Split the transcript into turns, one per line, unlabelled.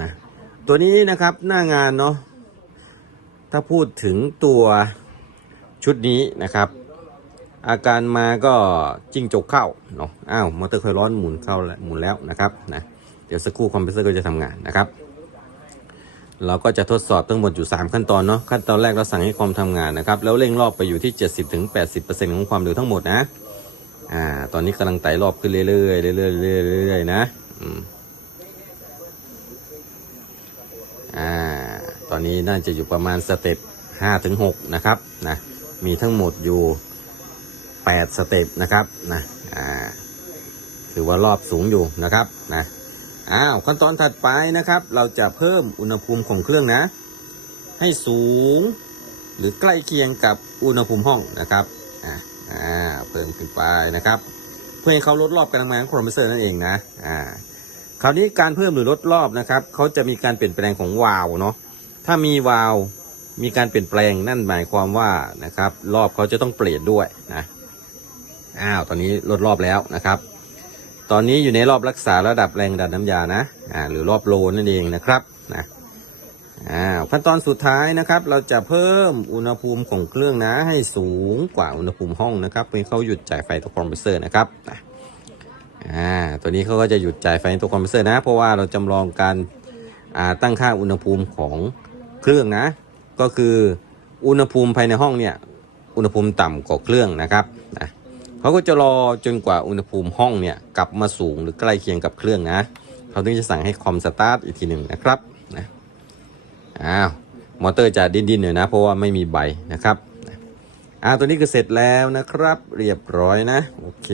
นะตัวนี้นะครับหน้างานเนาะถ้าพูดถึงตัวชุดนี้นะครับ อาการมาก็จิ้งจกเข้าเนาะอ้าวมอเตอร์คอยล์ร้อนหมุนเข้าแล้วหมุนแล้วนะครับนะเดี๋ยวสักครู่คอมเพรสเซอร์ก็จะทำงานนะครับ เราก็จะทดสอบทั้งหมดอยู่ 3 ขั้นตอนเนาะขั้นตอนแรกเราสั่งให้ความทำงานนะครับ แล้วเร่งรอบไปอยู่ที่ 70-80%ของความเร็วทั้งหมดนะอ่าตอนนี้กำลังไต่รอบขึ้นเรื่อยเรื่อยๆเรื่อยๆเรื่อยๆนะอืมอ่าตอ นี้น่าจะอยู่ประมาณสเต็ป5-6นะครับนะมีทั้งหมดอยู่ 8 สเต็ปนะครับนะอ่าถือว่ารอบสูงอยู่นะครับนะอ้าวขั้นตอนถัดไปนะครับ เราจะเพิ่มอุณหภูมิของเครื่องนะ ให้สูง หรือใกล้เคียงกับอุณหภูมิห้องนะครับอ่าอ่าเพิ่มขึ้นไปนะครับ เพื่อให้เขาลดรอบการทำงานของคอมเพรสเซอร์นั่นเองนะอ่าคราวนี้การเพิ่มหรือลดรอบนะครับเขาจะมีการเปลี่ยนแปลงของวาล์วเนาะ ถ้ามีวาลมีการเปลี่ยนแปลงนั่นหมายความว่านะครับ รอบเขาจะต้องเปลี่ยนด้วยนะอ้าวตอนนี้ลดรอบแล้วนะครับ ตอนนี้อยู่ในรอบรักษาระดับแรงดันน้ำยานะอ่าหรือรอบโลนั่นเองนะครับนะอ้าวขั้นตอนสุดท้ายนะครับ เราจะเพิ่มอุณหภูมิของเครื่องนะ ให้สูงกว่าอุณหภูมิห้องนะครับเพื่อเขาหยุดจ่ายไฟตัวคอมเพรสเซอร์นะครับอ่าตัวนี้เขาก็จะหยุดจ่ายไฟตัวคอมเพรสเซอร์นะ เพราะว่าเราจำลองการอ่าตั้งค่าอุณหภูมิของ เครื่องนะ ก็คืออุณหภูมิภายในห้องเนี่ยอุณหภูมิต่ำกว่าเครื่องนะครับนะเขาก็จะรอจนกว่าอุณหภูมิห้องเนี่ยกลับมาสูงหรือใกล้เคียงกับเครื่องนะเขาถึงจะสั่งให้คอมสตาร์ทอีกทีหนึ่งนะครับนะอ้าวมอเตอร์จะดิ้นๆหน่อยนะเพราะว่าไม่มีใบนะครับอ่าตัวนี้ก็เสร็จแล้วนะครับ เรียบร้อยนะ โอเค